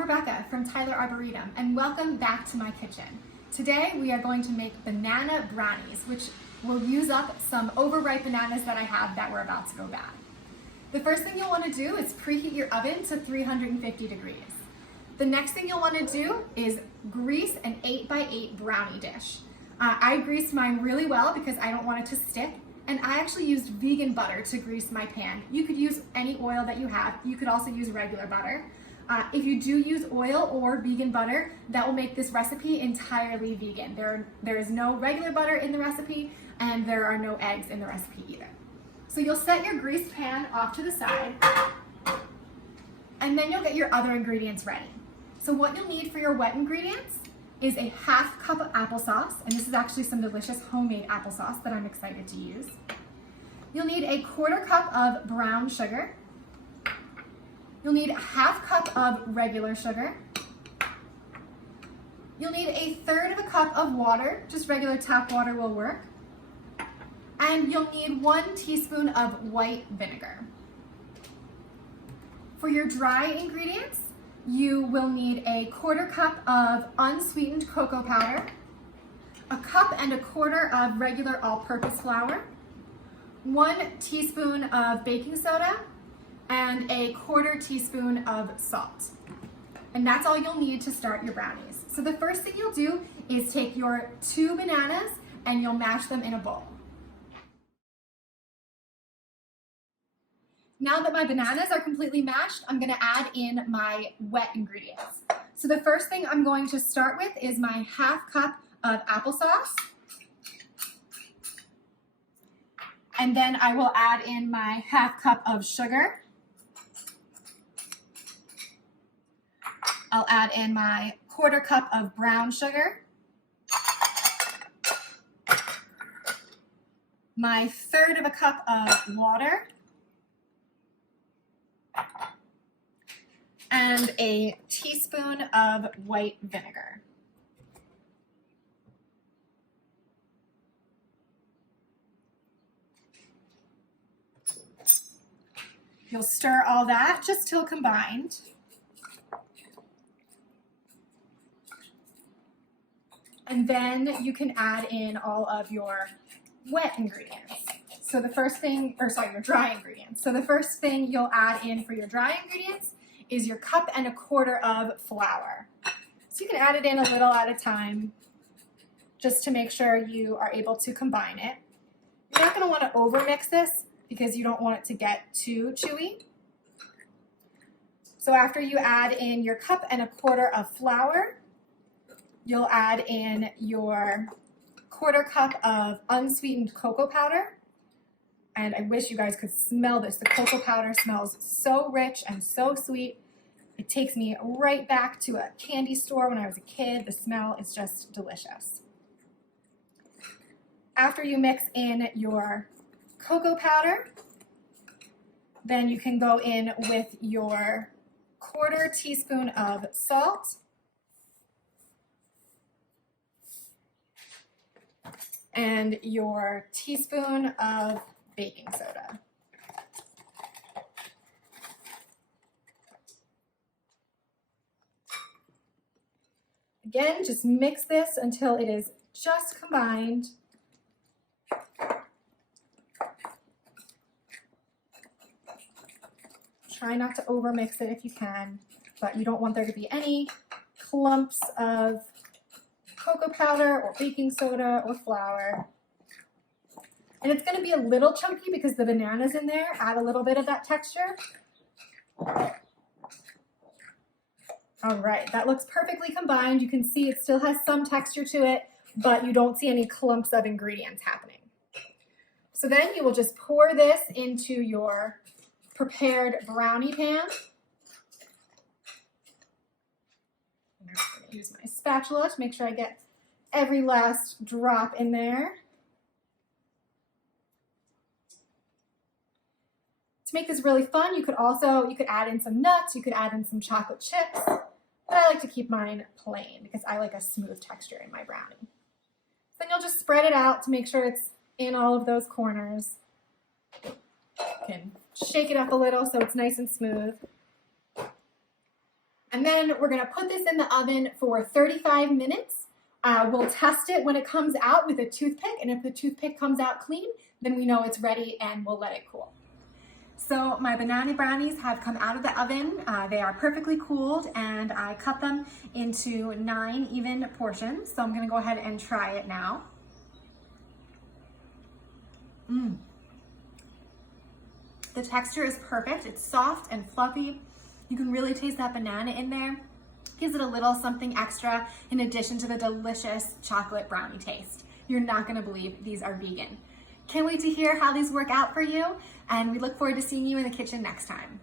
Rebecca from Tyler Arboretum, and welcome back to my kitchen. Today we are going to make banana brownies, which will use up some overripe bananas that I have that were about to go bad. The first thing you'll want to do is preheat your oven to 350 degrees. The next thing you'll want to do is grease an 8x8 brownie dish. I greased mine really well because I don't want it to stick, and I actually used vegan butter to grease my pan. You could use any oil that you have. You could also use regular butter. If you do use oil or vegan butter, that will make this recipe entirely vegan. There is no regular butter in the recipe, and there are no eggs in the recipe either. So you'll set your greased pan off to the side, and then you'll get your other ingredients ready. So what you'll need for your wet ingredients is a ½ cup of applesauce, and this is actually some delicious homemade applesauce that I'm excited to use. You'll need a ¼ cup of brown sugar. You'll need ½ cup of regular sugar. You'll need a third cup of water, just regular tap water will work. And you'll need 1 teaspoon of white vinegar. For your dry ingredients, you will need a ¼ cup of unsweetened cocoa powder, a cup and 1/4 of regular all-purpose flour, 1 teaspoon of baking soda, and a ¼ teaspoon of salt. And that's all you'll need to start your brownies. So the first thing you'll do is take your 2 bananas and you'll mash them in a bowl. Now that my bananas are completely mashed, I'm gonna add in my wet ingredients. So the first thing I'm going to start with is my ½ cup of applesauce. And then I will add in my ½ cup of sugar. I'll add in my ¼ cup of brown sugar, my third cup of water, and a teaspoon of white vinegar. You'll stir all that just till combined. And then you can add in all of your wet ingredients. So the first thing, your dry ingredients. So the first thing you'll add in for your dry ingredients is your 1¼ cup of flour. So you can add it in a little at a time just to make sure you are able to combine it. You're not going to want to overmix this because you don't want it to get too chewy. So after you add in your 1¼ cup of flour, you'll add in your ¼ cup of unsweetened cocoa powder. And I wish you guys could smell this. The cocoa powder smells so rich and so sweet. It takes me right back to a candy store when I was a kid. The smell is just delicious. After you mix in your cocoa powder, then you can go in with your ¼ teaspoon of salt, and your teaspoon of baking soda. Again, just mix this until it is just combined. Try not to overmix it if you can, but you don't want there to be any clumps of cocoa powder or baking soda or flour. And it's going to be a little chunky because the bananas in there add a little bit of that texture. All right, that looks perfectly combined. You can see it still has some texture to it, but you don't see any clumps of ingredients happening. So then you will just pour this into your prepared brownie pan. I'm going to use my spatula to make sure I get every last drop in there. To make this really fun, you could add in some nuts, you could add in some chocolate chips, but I like to keep mine plain because I like a smooth texture in my brownie. Then you'll just spread it out to make sure it's in all of those corners. You can shake it up a little so it's nice and smooth. And then we're gonna put this in the oven for 35 minutes. We'll test it when it comes out with a toothpick, and if the toothpick comes out clean, then we know it's ready and we'll let it cool. So my banana brownies have come out of the oven. They are perfectly cooled, and I cut them into 9 even portions. So I'm gonna go ahead and try it now. The texture is perfect. It's soft and fluffy. You can really taste that banana in there. Gives it a little something extra in addition to the delicious chocolate brownie taste. You're not gonna believe these are vegan. Can't wait to hear how these work out for you, and we look forward to seeing you in the kitchen next time.